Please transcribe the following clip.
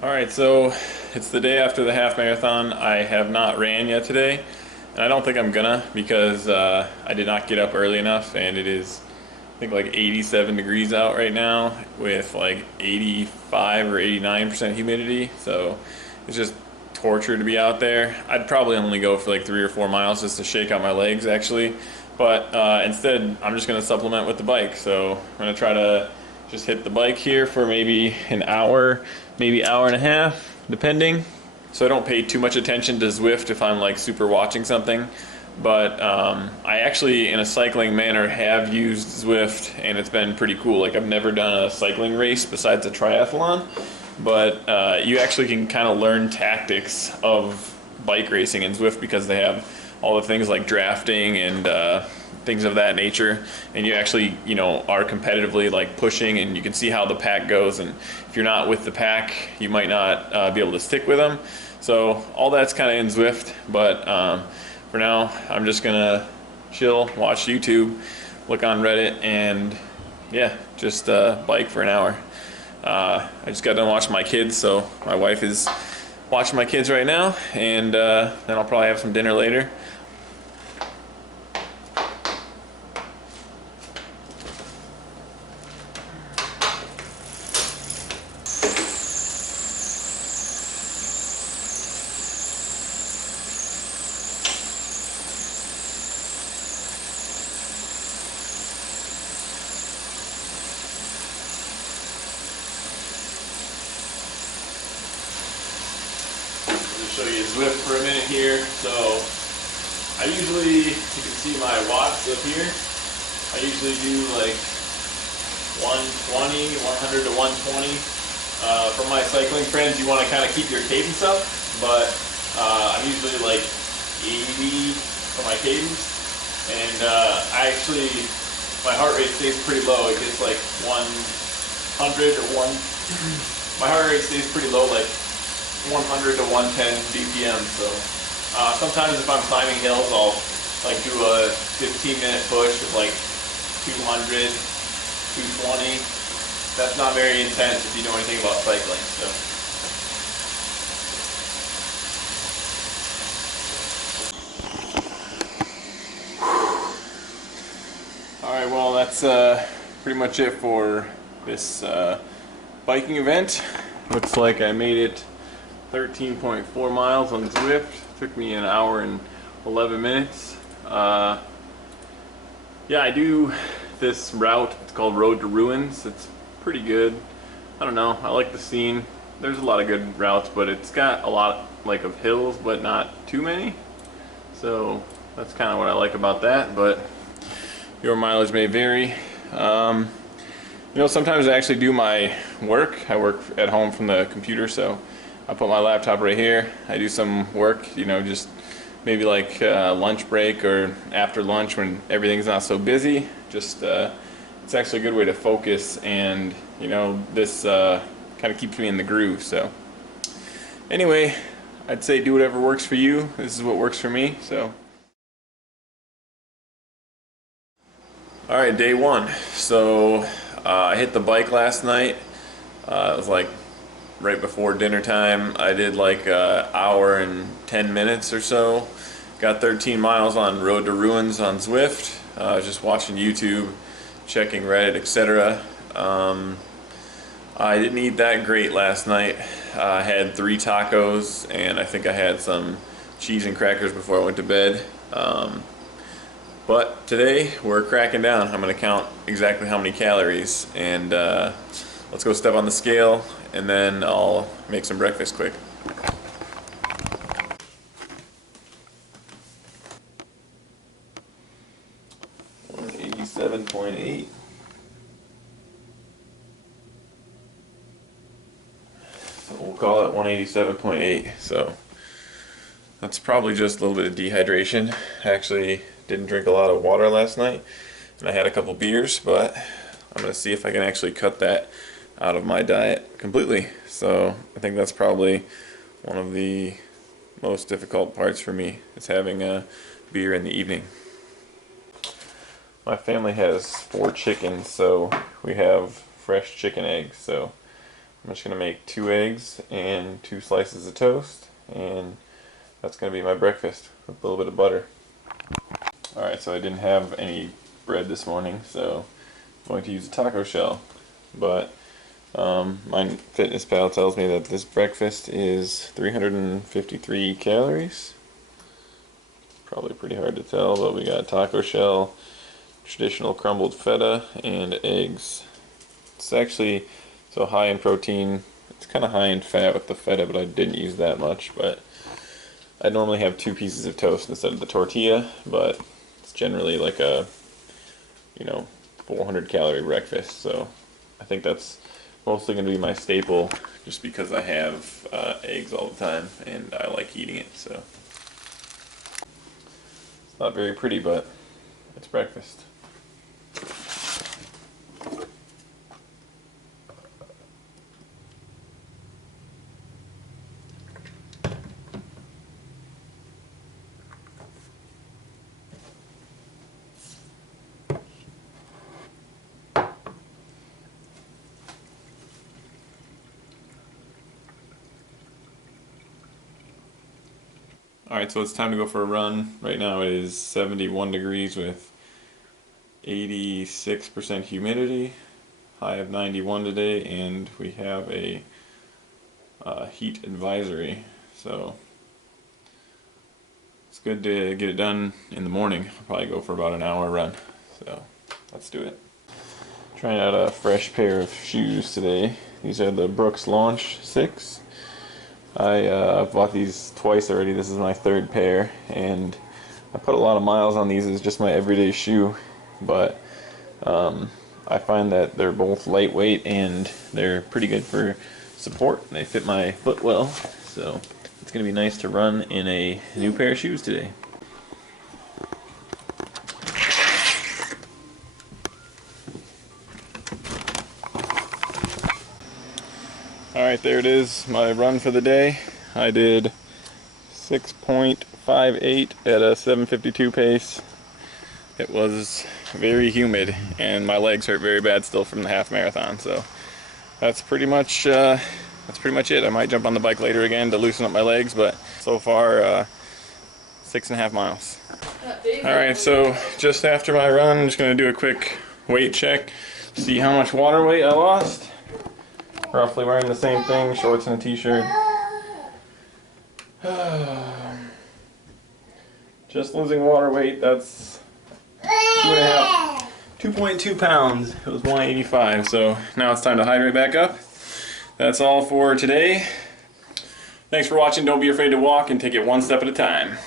All right, so it's the day after the half marathon. I have not ran yet today, and I don't think I'm gonna because I did not get up early enough, and it is, I think, like 87 degrees out right now with like 85 or 89% humidity. So it's just torture to be out there. I'd probably only go for like 3 or 4 miles just to shake out my legs, actually. But instead, I'm just gonna supplement with the bike. So I'm gonna try to just hit the bike here for maybe an hour, maybe hour and a half, depending. So I don't pay too much attention to Zwift if I'm like super watching something. But I actually, in a cycling manner, have used Zwift, and it's been pretty cool. Like, I've never done a cycling race besides a triathlon, but you actually can kind of learn tactics of bike racing in Zwift because they have all the things like drafting and things of that nature, and you actually, are competitively like pushing, and you can see how the pack goes, and if you're not with the pack, you might not be able to stick with them. So all that's kind of in Zwift, but for now, I'm just gonna chill, watch YouTube, look on Reddit, and yeah, just bike for an hour. I just got done watching my kids, so my wife is watching my kids right now, and then I'll probably have some dinner later. Show you Zwift for a minute here. So I usually, you can see my watts up here. I usually do like 120, 100 to 120. For my cycling friends, you want to kind of keep your cadence up, but I'm usually like 80 for my cadence. And I actually, my heart rate stays pretty low. It gets like 100 or 1. My heart rate stays pretty low, like 100 to 110 BPM. So sometimes if I'm climbing hills, I'll like do a 15-minute push of like 200, 220. That's not very intense if you know anything about cycling. So all right, well, that's pretty much it for this biking event. Looks like I made it 13.4 miles on Zwift. Took me an hour and 11 minutes. Yeah, I do this route. It's called Road to Ruins. It's pretty good. I don't know. I like the scene. There's a lot of good routes, but it's got a lot like of hills, but not too many. So that's kind of what I like about that. But your mileage may vary. Sometimes I actually do my work. I work at home from the computer, so I put my laptop right here. I do some work, just maybe like lunch break or after lunch when everything's not so busy. Just it's actually a good way to focus, and this kind of keeps me in the groove. So anyway, I'd say do whatever works for you. This is what works for me. So all right, day one. So I hit the bike last night. It was like right before dinner time. I did like an hour and 10 minutes or so. Got 13 miles on Road to Ruins on Zwift. Just watching YouTube, checking Reddit, etc. I didn't eat that great last night. I had 3 tacos, and I think I had some cheese and crackers before I went to bed. But today we're cracking down. I'm going to count exactly how many calories, and let's go step on the scale, and then I'll make some breakfast quick. $187.8. So we'll call it 187.8. So that's probably just a little bit of dehydration. I actually didn't drink a lot of water last night, and I had a couple beers, but I'm going to see if I can actually cut that out of my diet completely. So I think that's probably one of the most difficult parts for me, is having a beer in the evening. My family has 4 chickens, so we have fresh chicken eggs, so I'm I'm just gonna make 2 eggs and 2 slices of toast, and that's gonna be my breakfast with a little bit of butter. Alright, so I didn't have any bread this morning, so I'm going to use a taco shell. But MyFitnessPal tells me that this breakfast is 353 calories. Probably pretty hard to tell, but we got taco shell, traditional crumbled feta, and eggs. It's actually so high in protein. It's kind of high in fat with the feta, but I didn't use that much. But I normally have 2 pieces of toast instead of the tortilla, but it's generally like a 400 calorie breakfast. So I think that's mostly going to be my staple, just because I have eggs all the time and I like eating it. So it's not very pretty, but it's breakfast. Alright, so it's time to go for a run. Right now it is 71 degrees with 86% humidity, high of 91 today, and we have a heat advisory. So it's good to get it done in the morning. I'll probably go for about an hour run. So let's do it. Trying out a fresh pair of shoes today. These are the Brooks Launch 6. I've bought these twice already. This is my 3rd pair, and I put a lot of miles on these as just my everyday shoe, but I find that they're both lightweight and they're pretty good for support. They fit my foot well, so it's going to be nice to run in a new pair of shoes today. Alright, there it is, my run for the day. I did 6.58 at a 7:52 pace. It was very humid and my legs hurt very bad still from the half marathon, so that's pretty much it. I might jump on the bike later again to loosen up my legs, but so far 6.5 miles. Alright, so just after my run, I'm just going to do a quick weight check, see how much water weight I lost. Roughly wearing the same thing, shorts and a t-shirt. Just losing water weight, that's 2.2 pounds. It was 185, so now it's time to hydrate back up. That's all for today. Thanks for watching. Don't be afraid to walk and take it one step at a time.